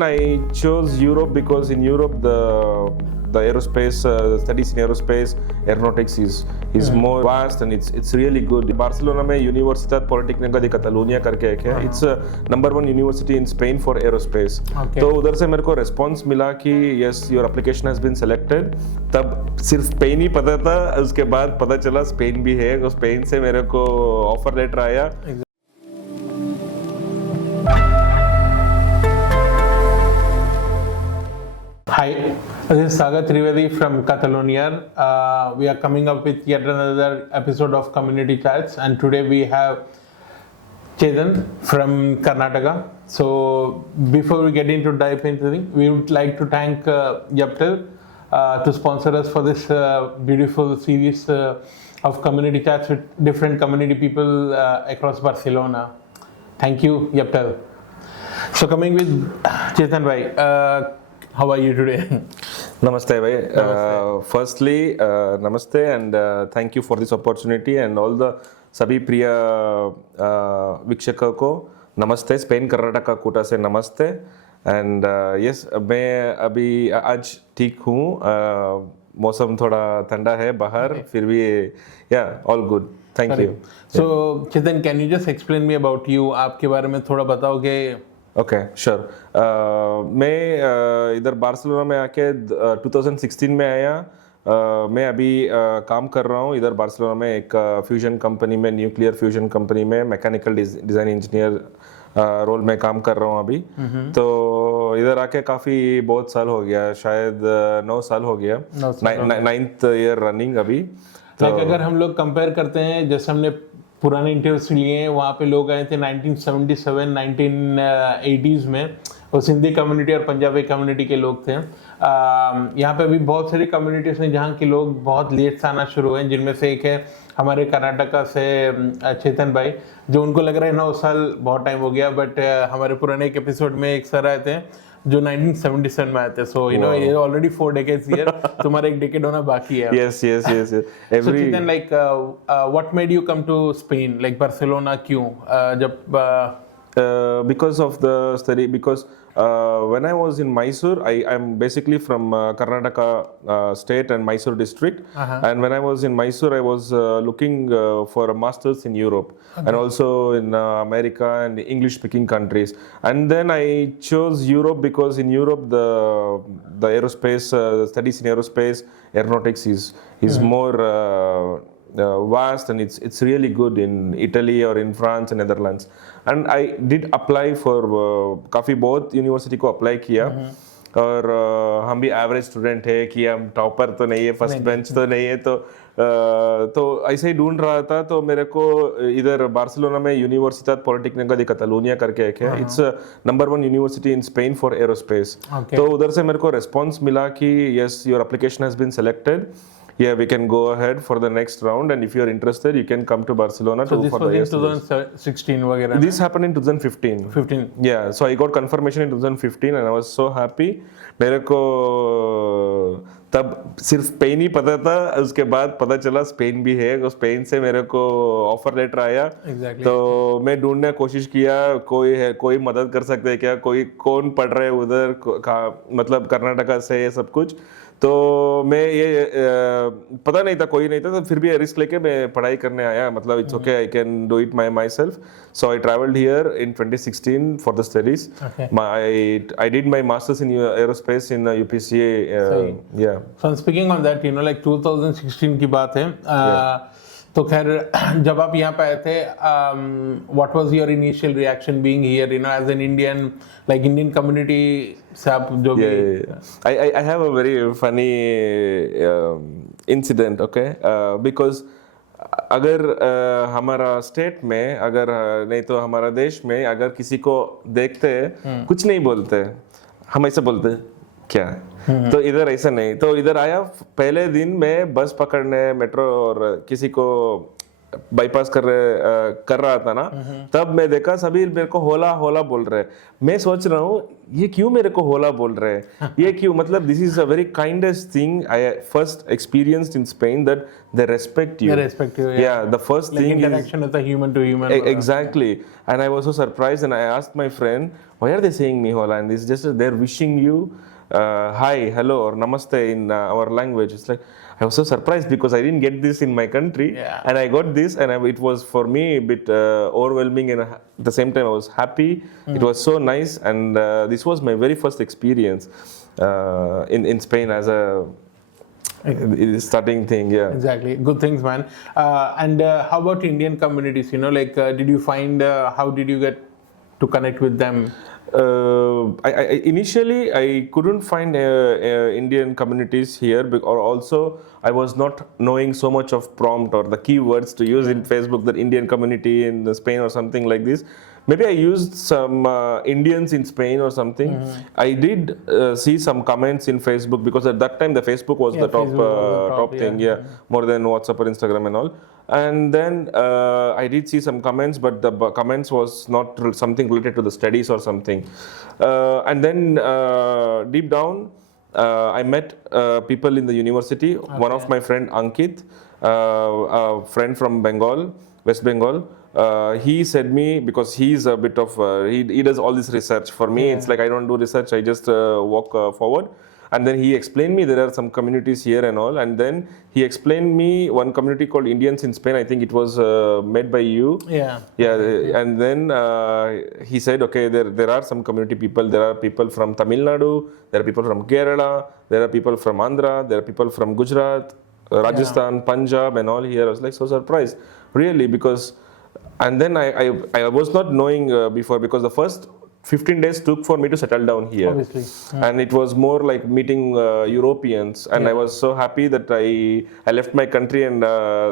I chose Europe because in Europe the aerospace studies in aerospace aeronautics is more vast and it's really good. Barcelona में Universitat Politécnica de Catalunya करके एक है. It's number one university in Spain for aerospace. तो उधर से मेरे को response मिला कि yes your application has been selected. तब सिर्फ स्पेन ही पता था, उसके बाद पता चला स्पेन भी है. तो स्पेन से मेरे को ऑफर लेटर आया. Hi, this is Sagar Trivedi from Catalunyaar. We are coming up with yet another episode of Community Chats, and today we have Chethan from Karnataka. So before we get into dive into it, we would like to thank Yaptel to sponsor us for this beautiful series of Community Chats with different community people across Barcelona. Thank you, Yaptel. So coming with Chethan bhai. How are you today? Namaste bhai. Firstly, namaste and thank you for this opportunity and all the सभी प्रिय वीक्षकों को नमस्ते. Spain Karnataka Kota से नमस्ते. And yes मैं अभी आज ठीक हूँ. मौसम थोड़ा ठंडा है बाहर, फिर भी या all good. Thank you. So Chethan, can you just explain me about you? आपके बारे में थोड़ा बताओगे? Okay sure. मैं इधर बार्सिलोना में आके 2016 में आया. मैं अभी काम कर रहा हूँ इधर बार्सिलोना में एक फ्यूजन कंपनी में, न्यूक्लियर फ्यूजन कंपनी में मैकेनिकल डिज़ाइन इंजीनियर रोल में काम कर रहा हूँ अभी. तो इधर आके काफ़ी बहुत साल हो गया, शायद 9 साल हो गया. 9th ईयर रनिंग अभी. तो अगर हम लोग कंपेयर करते हैं, जैसे हमने पुराने इंटरव्यूज लिए हैं, वहाँ पे लोग आए थे 1977 1980s में, और सिंधी कम्युनिटी और पंजाबी कम्युनिटी के लोग थे. यहाँ पे भी बहुत सारी कम्युनिटीज हैं जहाँ के लोग बहुत लेट से आना शुरू हुए, जिनमें से एक है हमारे कर्नाटका से चेतन भाई, जो उनको लग रहा है 9 साल बहुत टाइम हो गया, बट हमारे पुराने एक एपिसोड में एक सर आए थे जो 1977 में आए थे. सो यू नो ये ऑलरेडी 4 decades हियर. तुम्हारा एक डेकेड होना बाकी है. Yes yes yes. So Chethan, like what made you come to Spain, like Barcelona? क्यों जब because of the study, because when I was in Mysore, I'm basically from Karnataka state and Mysore district. And when I was in Mysore, I was looking for a master's in Europe and also in America and English speaking countries. And then I chose Europe because in Europe the aerospace studies in aerospace aeronautics is more vast and it's really good in Italy or in France and Netherlands. And I did apply for काफ़ी बहुत university को apply किया. और हम भी average student है कि हम टॉपर तो नहीं है, फर्स्ट बेंच तो नहीं है. तो ऐसे ही ढूंढ रहा था. तो मेरे को इधर बार्सिलोना में यूनिवर्सिtat Politécnica de Catalunya करके एक है. It's number one university in Spain for aerospace. तो उधर से मेरे को रिस्पॉन्स मिला कि yes your application has been selected. Yeah, we can go ahead for the next round, and if you are interested, you can come to Barcelona. So this was in 2016 वगैरह. This happened in 2015. 15. Yeah, so I got confirmation in 2015, and I was so happy. मेरे को तब सिर्फ Spain ही पता था, उसके बाद पता चला स्पेन भी है. तो स्पेन से मेरे को ऑफर लेटर आया. Exactly. तो मैं ढूंढने कोशिश किया कोई है, कोई मदद कर सकते हैं क्या, कोई कौन पढ़ रहे उधर मतलब कर्नाटका से, ये सब कुछ. तो मैं ये पता नहीं था, कोई नहीं था. तो फिर भी रिस्क लेके मैं पढ़ाई करने आया. मतलब it's okay, I can do it my self. So I travelled here in 2016 for the studies. I did my masters in aerospace in UPCA. या So speaking on that, you know, like 2016 की बात है. तो खैर जब आप यहाँ पे आए थे, what was your initial reaction being here, you know, as an Indian, like Indian community से आप जो भी. I have a very funny incident, okay, because अगर हमारा स्टेट में, अगर नहीं तो हमारा देश में, अगर किसी को देखते कुछ नहीं बोलते, हम ऐसे बोलते क्या. तो इधर ऐसा नहीं. तो इधर आया पहले दिन में बस पकड़ने मेट्रो और किसी को बाईपास कर रहा था ना, तब मैं देखा सभी मेरे को होला होला बोल रहे हैं. मैं सोच रहा हूँ ये क्यों मेरे को होला बोल रहे हैं, ये क्यों, मतलब this is a very kindest thing I first experienced in Spain, that they respect you. They respect you. Yeah, the first Like thing interaction with a human to human. exactly. And I was so surprised, and I asked my friend, why are they saying me hola? And it's just they're wishing you hi, hello, or namaste in our language. It's like I was so surprised because I didn't get this in my country, Yeah. and I got this, and it was for me a bit overwhelming, and at the same time I was happy. It was so nice, and this was my very first experience in Spain as a starting thing. Yeah. Exactly. Good things, man. And how about Indian communities? You know, like, did you find, how did you get to connect with them? Initially I couldn't find Indian communities here, or also I was not knowing so much of prompt or the keywords to use in Facebook, that Indian community in Spain or something like this. Maybe I used some Indians in Spain or something. I did see some comments in Facebook, because at that time the Facebook was the top, Facebook was the top, thing, more than WhatsApp or Instagram and all. And then I did see some comments, but the comments was not something related to the studies or something. And then deep down, I met people in the university. One of my friend Ankit, a friend from Bengal, West Bengal. He said me, because he's a bit of he does all this research. For me, it's like I don't do research. I just walk forward. And then he explained me there are some communities here and all. And then he explained me one community called Indians in Spain. I think it was made by you. Yeah. Yeah. And then he said, okay, there are some community people. There are people from Tamil Nadu. There are people from Kerala. There are people from Andhra. There are people from Gujarat, Rajasthan, Punjab, and all here. I was like so surprised, really, because. And then I was not knowing before, because the first 15 days took for me to settle down here. Obviously. And it was more like meeting Europeans, and I was so happy that I left my country and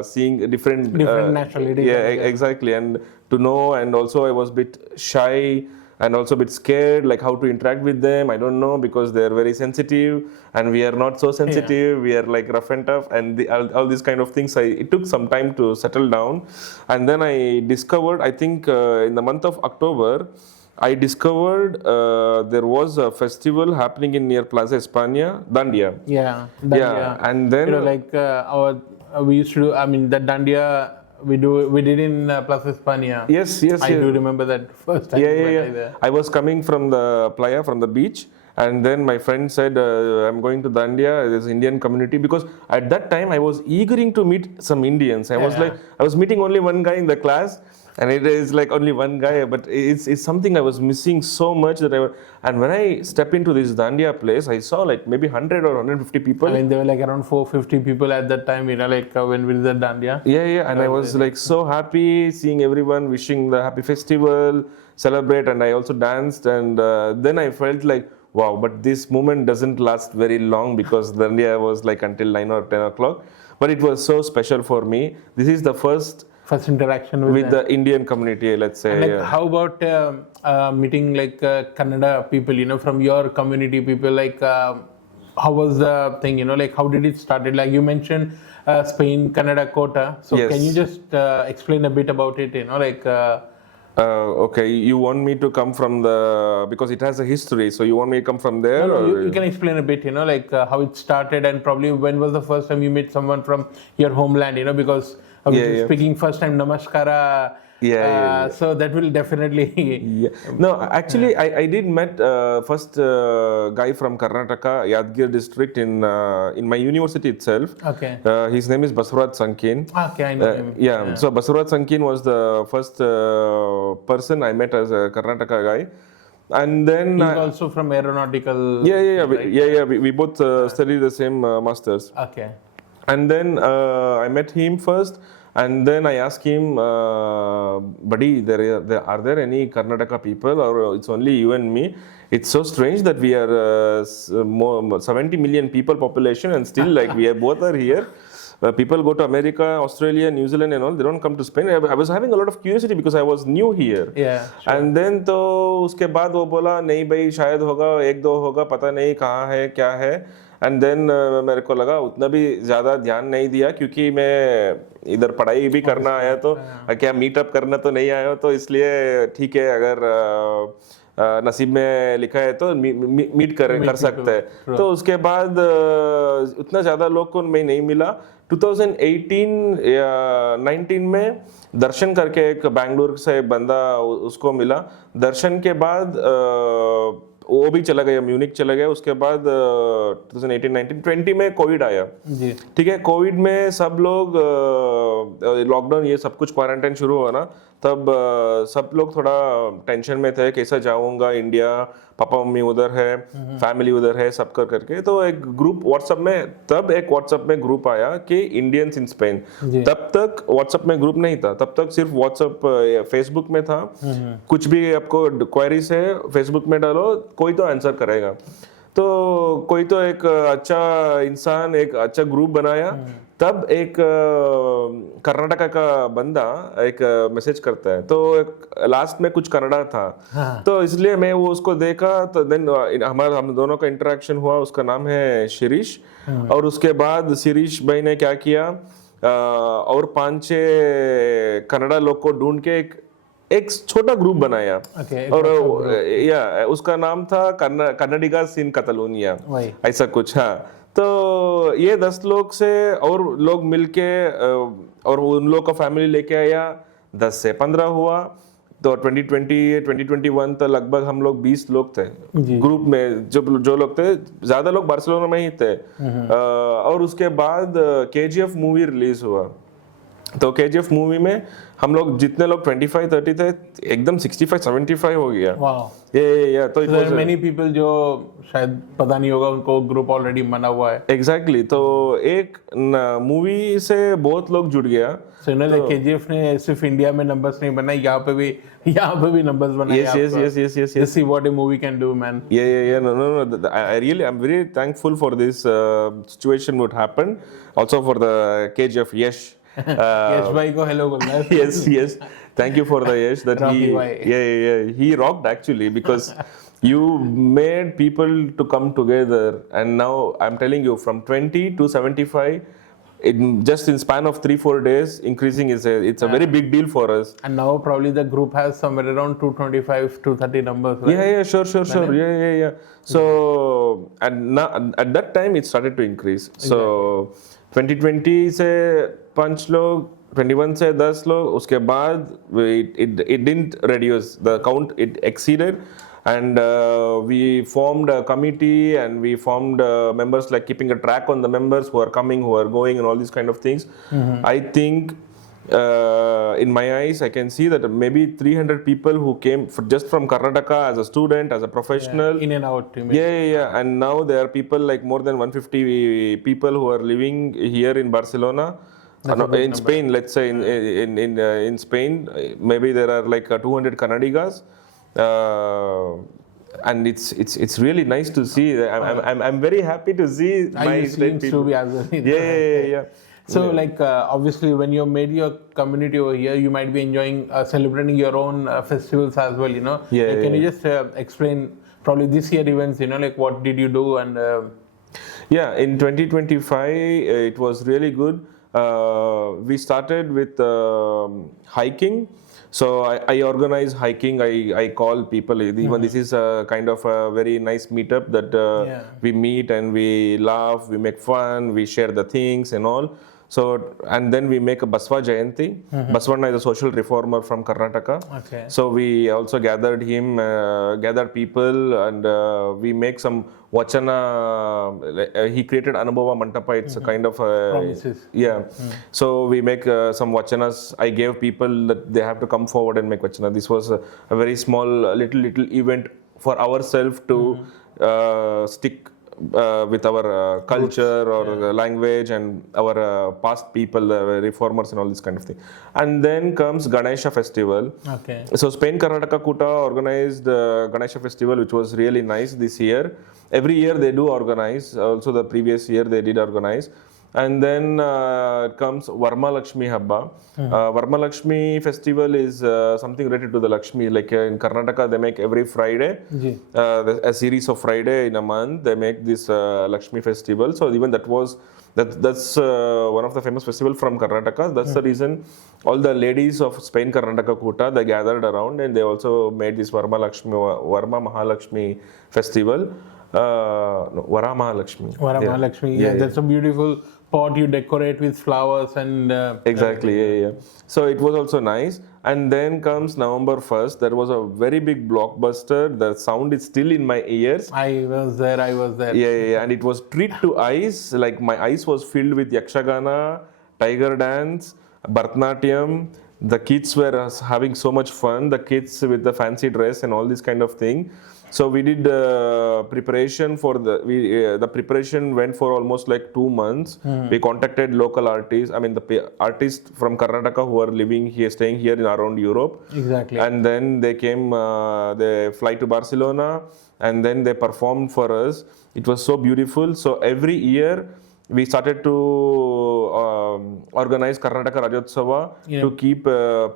seeing different nationalities. Yeah, exactly. And to know, and also I was a bit shy and also a bit scared, like how to interact with them. I don't know, because they're very sensitive and we are not so sensitive. We are like rough and tough, and all these kind of things. It took some time to settle down. And then I discovered, I think in the month of October, I discovered there was a festival happening in near Plaza España, Dandia. Yeah. And then You know, like, we used to do, I mean, that Dandia, we did in Plaza España. Yes. I do remember that first time. Yeah. I was coming from the playa, from the beach, and then my friend said, I'm going to Dandia, there's Indian community, because at that time I was eagering to meet some Indians. I was meeting only one guy in the class, and it is like only one guy, but it's something I was missing so much that and when I step into this Dandia place, I saw like maybe 100 or 150 people. I mean, there were like around 450 people at that time, you know, like when we did the Dandia. Yeah, and I was like so happy seeing everyone wishing the happy festival, celebrate, and I also danced, and then I felt like, wow, but this moment doesn't last very long, because Dandia was like until 9 or 10 o'clock, but it was so special for me. This is the first interaction with the Indian community, let's say. And like, how about meeting like Kannada people, you know, from your community people, like how was the thing, you know, like how did it started? Like you mentioned Spain Kannada Koota. So Yes. can you just explain a bit about it, you know, like... Okay, you want me to come from because it has a history, so you want me to come from there? No, you can explain a bit, you know, like how it started, and probably when was the first time you met someone from your homeland, you know, because speaking first time Namaskara. So that will definitely... No, actually, I did met first guy from Karnataka, Yadgir district in my university itself. Okay. His name is Baswaraj Sankin. Okay, I know him. Yeah, so Baswaraj Sankin was the first person I met as a Karnataka guy. And then he's also from aeronautical. We both studied the same masters. Okay. And then I met him first, and then I asked him, buddy, are there any Karnataka people, or it's only you and me? It's so strange that we are 70 million people population, and still like we are both are here. people go to America, Australia, New Zealand and all, they don't come to Spain. I was having a lot of curiosity because I was new here. Yeah, sure. And then तो उसके बाद वो बोला नहीं भाई शायद होगा एक दो होगा पता नहीं कहाँ है क्या है. एंड देन मेरे को लगा उतना भी ज़्यादा ध्यान नहीं दिया क्योंकि मैं इधर पढ़ाई भी करना आया तो क्या मीटअप करना तो नहीं आया तो इसलिए ठीक है अगर नसीब में लिखा है तो मीट कर सकते हैं. तो उसके बाद उतना ज़्यादा लोग को मैं नहीं मिला. 2018 या 19 में दर्शन करके एक बैंगलोर से बंदा उसको मिला. दर्शन के बाद वो भी चला गया, म्यूनिक चला गया. उसके बाद 2018, 19, 20 में कोविड आया. ठीक है, कोविड में सब लोग लॉकडाउन ये सब कुछ क्वारंटाइन शुरू हुआ ना, तब सब लोग थोड़ा टेंशन में थे कैसा जाऊंगा इंडिया, पापा मम्मी उधर है, फैमिली उधर है, सब करके. तो एक ग्रुप व्हाट्सएप में, तब एक व्हाट्सएप में ग्रुप आया कि इंडियंस इन स्पेन. तब तक व्हाट्सएप में ग्रुप नहीं था, तब तक सिर्फ व्हाट्सएप फेसबुक में था. कुछ भी आपको क्वेरीज है फेसबुक में डालो, कोई तो आंसर करेगा. तो कोई तो एक अच्छा इंसान एक अच्छा ग्रुप बनाया. तब एक कर्नाटका का बंदा एक मैसेज करता है, तो लास्ट में कुछ कन्नड़ा था. तो इसलिए मैं वो उसको देखा. तो देन हम दोनों का इंटरेक्शन हुआ. उसका नाम है शिरीष. और उसके बाद शिरीष भाई ने क्या किया, और 5-6 कन्नड़ा लोग को ढूंढ के एक छोटा ग्रुप बनाया. और या उसका नाम था कन्नडिगास इन कैटलोनिया, ऐसा कुछ. हाँ, तो ये 10 लोग से और लोग मिलके और उन लोग का फैमिली लेके आया. 10 से 15 हुआ. तो 2020 2021 तक लगभग हम लोग 20 लोग थे ग्रुप में. जो लोग थे, ज्यादा लोग बार्सिलोना में ही थे. और उसके बाद KGF मूवी रिलीज हुआ. तो KGF मूवी में हम लोग जितने लोग 25-30 थे, एकदम 65-75 हो गया. ये तो many people जो शायद पता नहीं होगा उनको ग्रुप ऑलरेडी बना हुआ है. एग्जैक्टली. तो एक मूवी से बहुत लोग जुड़ गया. KGF ने सिर्फ इंडिया में नंबर्स नहीं बनाए, यहाँ पे भी नंबर्स बनाए. Yes. See what a movie can do, man. Yeah. No. I'm very thankful for this situation what happened. Also for the KGF Yash. Yash bhai ko hello bolna hai. Yes. Thank you for the Yash that he rocked actually, because you made people to come together. And now I'm telling you, from 20 to 75, just in span of 3-4 days, increasing it's a very big deal for us. And now probably the group has somewhere around 225-230 numbers, right? Yeah, sure. Yeah. So at that time it started to increase. So 2020 से 5 लोग, 21 से 10 लोग, उसके बाद it didn't reduce the count, it exceeded. And we formed a committee, and we formed members, like keeping a track on the members who are coming, who are going, and all these kind of things. I think in my eyes I can see that maybe 300 people who came just from Karnataka as a student, as a professional, in and out. Yeah. And now there are people like more than 150 people who are living here in Barcelona. In Spain, let's say in Spain, maybe there are like 200 Kannadigas. And it's really nice to see. I'm very happy to see my state people. Yeah. So like obviously when you made your community over here, you might be enjoying celebrating your own festivals as well, you know. Can you just explain probably this year events, you know, like what did you do? And in 2025 it was really good. We started with hiking. So I organize hiking. I call people. Even this is a kind of a very nice meetup that we meet and we laugh, we make fun, we share the things and all. So, and then we make a Basva Jayanti. Basvana is a social reformer from Karnataka. So we also gathered people, and we make some Vachana. He created Anubhava Mantapa. It's a kind of promises. So we make some Vachanas. I gave people that they have to come forward and make Vachana. This was a very small, little event for ourselves to stick with our culture or language and our past people, reformers and all this kind of thing. And then comes Ganesha festival. So Spain Kannada Koota organized Ganesha festival, which was really nice this year. Every year they do organize. Also the previous year they did organize. And then comes Varma Lakshmi Habba. Varma Lakshmi festival is something related to the Lakshmi. Like in Karnataka, they make every Friday, a series of Friday in a month. They make this Lakshmi festival. So even that's one of the famous festival from Karnataka. That's the reason all the ladies of Spain Kannada Koota, they gathered around and they also made this Varma Mahalakshmi festival. Vara Mahalakshmi. Vara Mahalakshmi. Yeah, that's a beautiful pot you decorate with flowers and exactly. Yeah. So it was also nice. And then comes November 1st. There was a very big blockbuster. The sound is still in my ears. I was there. Yeah. And it was treat to eyes. Like my eyes was filled with Yakshagana, Tiger Dance, Bharatanatyam. The kids were having so much fun. The kids with the fancy dress and all this kind of thing. So we did preparation for the preparation went for almost like 2 months. We contacted local artists. I mean the artists from Karnataka who are living here, staying here in around Europe. Exactly. And then they came. They fly to Barcelona, and then they performed for us. It was so beautiful. So every year we started to organize Karnataka Rajotsava to keep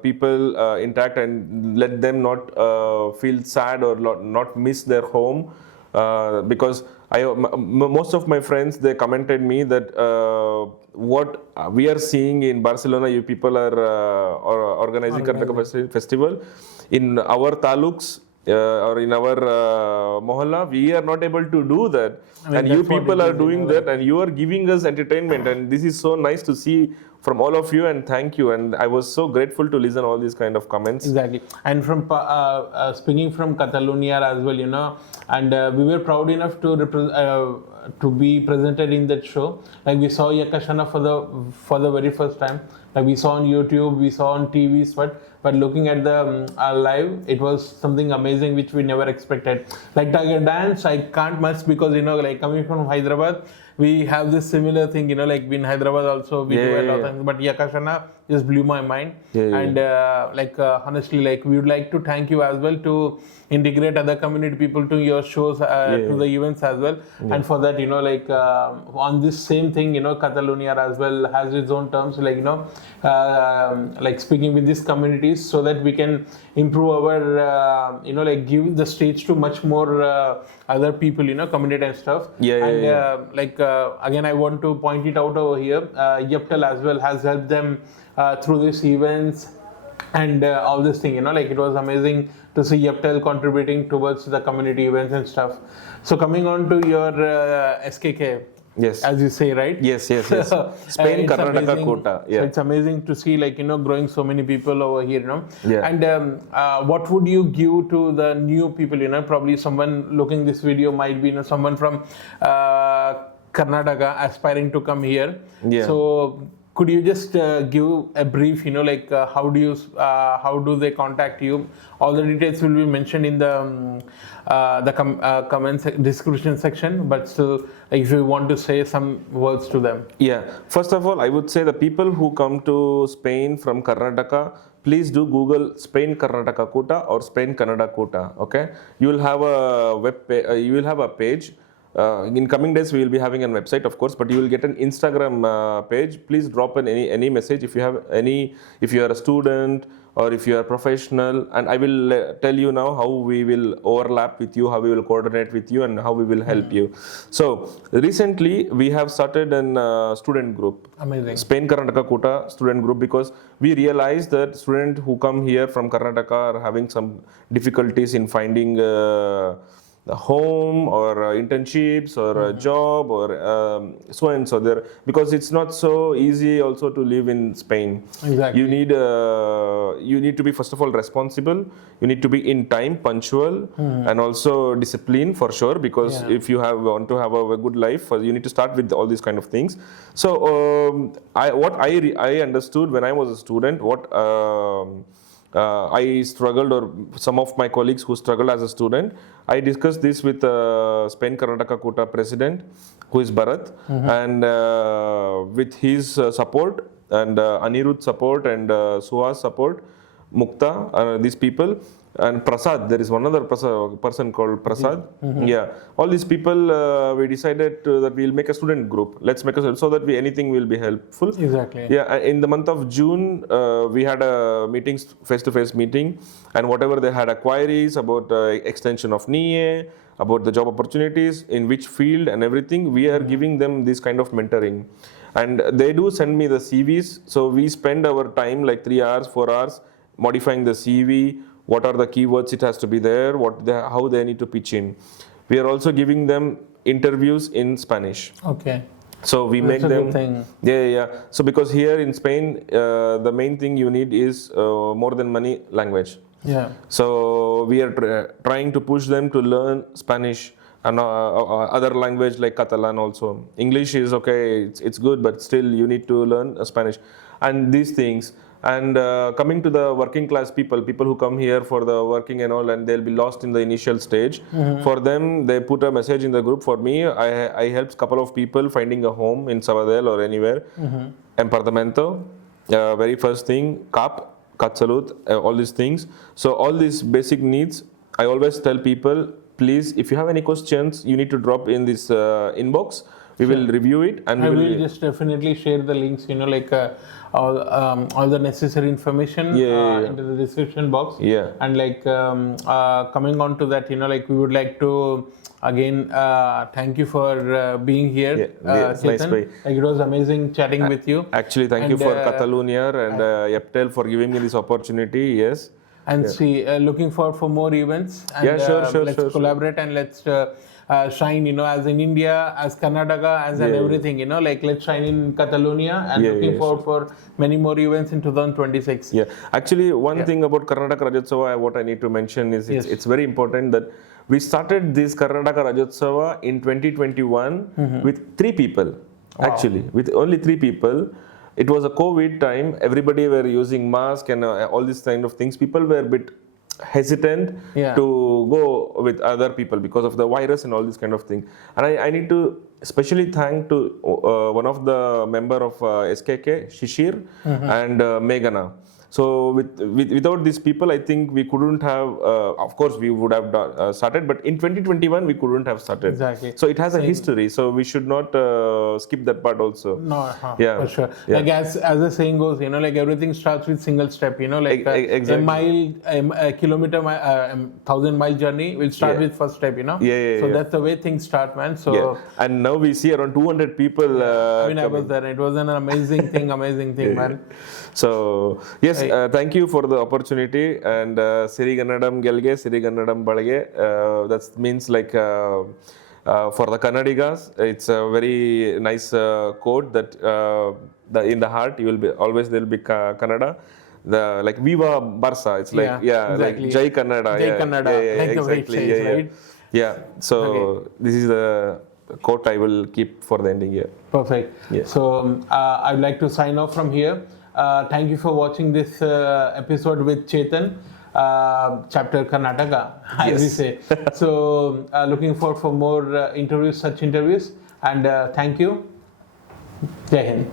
people intact and let them not feel sad or not miss their home. Because most of my friends, they commented me that what we are seeing in Barcelona, you people are organizing Karnataka festival. In our taluks, or in our mohalla, we are not able to do that. And you people are doing that, and you are giving us entertainment, and this is so nice to see from all of you, and thank you. And I was so grateful to listen all these kind of comments. Exactly. And from speaking from Catalunyaar as well, and we were proud enough to be presented in that show. Like we saw Yakashana for the very first time. Like we saw on YouTube, we saw on TVs, but looking at the live, it was something amazing which we never expected. Like Tiger Dance, I can't much because like coming from Hyderabad, we have this similar thing, like in Hyderabad also we do a lot of things. But Yakashana just blew my mind. And honestly, like we would like to thank you as well to integrate other community people to your shows, to the events as well. And for that, on this same thing, Catalunyaar as well has its own terms, like speaking with these communities so that we can improve our, give the stage to much more other people, community and stuff. Again, I want to point it out over here. Yeptel as well has helped them through these events and all this thing, it was amazing to see Yeptel contributing towards the community events and stuff. So coming on to your SKK, yes, as you say, right? Yes. Spain Kannada Koota. So it's amazing to see, growing so many people over here, And what would you give to the new people, Probably someone looking this video might be, someone from Karnataka aspiring to come here. So could you just give a brief, how do they contact you? All the details will be mentioned in the comments description section, but still, if you want to say some words to them. Yeah, first of all, I would say the people who come to Spain from Karnataka, please do Google Spain Kannada Koota or Spain Kannada Koota. Okay, you will have a you will have a page. In coming days, we will be having a website, of course, but you will get an Instagram page. Please drop in any message if you have any, if you are a student or if you are a professional, and I will tell you now how we will overlap with you, how we will coordinate with you, and how we will help you. So recently, we have started a student group. Amazing. Spain Kannada Koota student group, because we realize that students who come here from Karnataka are having some difficulties in finding the home or internships or a job or so and so there, because it's not so easy also to live in Spain. Exactly. You need to be, first of all, responsible. You need to be in time, punctual, and also disciplined for sure, because if you want to have a good life, you need to start with all these kind of things. So what I understood when I was a student, what I struggled, or some of my colleagues who struggled as a student, I discussed this with Spain Kannada Koota president, who is Bharat, and with his support and Anirudh support and Suhas support, Mukta, these people, and Prasad. There is one other person called Prasad. Yeah, all these people, we decided that we'll make a student group. Let's make a so that anything will be helpful. Exactly. Yeah, in the month of June, we had a meetings, face-to-face meeting, and whatever they had queries about extension of NIE, about the job opportunities, in which field and everything, we are giving them this kind of mentoring. And they do send me the CVs, so we spend our time like 3 hours, 4 hours, modifying the CV, what are the keywords it has to be there, how they need to pitch in. We are also giving them interviews in Spanish. Okay. So we make them. Good thing. Yeah. So because here in Spain, the main thing you need is more than money, language. Yeah. So we are trying to push them to learn Spanish and other language like Catalan also. English is okay, it's good, but still you need to learn Spanish and these things. And coming to the working class people who come here for the working and all, and they'll be lost in the initial stage. For them, they put a message in the group. For me, I helped a couple of people finding a home in Sabadell or anywhere. Empartamento, very first thing, Kat Salut, all these things. So all these basic needs, I always tell people, please, if you have any questions, you need to drop in this inbox. We will review it, and I will just definitely share the links. All the necessary information into the description box. Yeah. And coming on to that, we would like to again thank you for being here. It's nice. It was amazing chatting with you. Actually, thank you for Catalunyaar and Yeptel for giving me this opportunity. Yes. And looking forward for more events. And, sure. Let's collaborate and let's shine, as in India, as Kannadiga, as in everything, let's shine in Catalonia and looking forward for many more events in 2026. Yeah, actually, one thing about Karnataka Rajotsava, what I need to mention is it's very important that we started this Karnataka Rajotsava in 2021 with 3 people. Actually, with only 3 people. It was a COVID time. Everybody were using mask and all these kind of things. People were a bit hesitant to go with other people because of the virus and all this kind of thing. And I need to especially thank to one of the member of SKK, Shishir, and Meghana. So without these people, I think we couldn't have. Of course, we would have started, but in 2021 we couldn't have started. Exactly. So it has a history. So we should not skip that part also. No, for sure. Yeah. As the saying goes, everything starts with single step. Exactly. A kilometer, 1,000-mile journey will start with first step. So that's the way things start, man. So and now we see around 200 people. I was there. It was an amazing thing, man. So yes, thank you for the opportunity. And Siri Kannadam Gelge, Siri Kannadam Balage. That means for the Kannadigas, it's a very nice quote that in the heart you will be always there will be Kannada. The Viva Barca. It's exactly. Jai Kannada. Jai Kannada. Exactly. Right? Yeah. So this is the quote I will keep for the ending here. Perfect. Yeah. So I'd like to sign off from here. Thank you for watching this episode with Chethan, chapter Karnataka, as we say. So looking forward for more interviews, such interviews. And thank you. Jai Hind.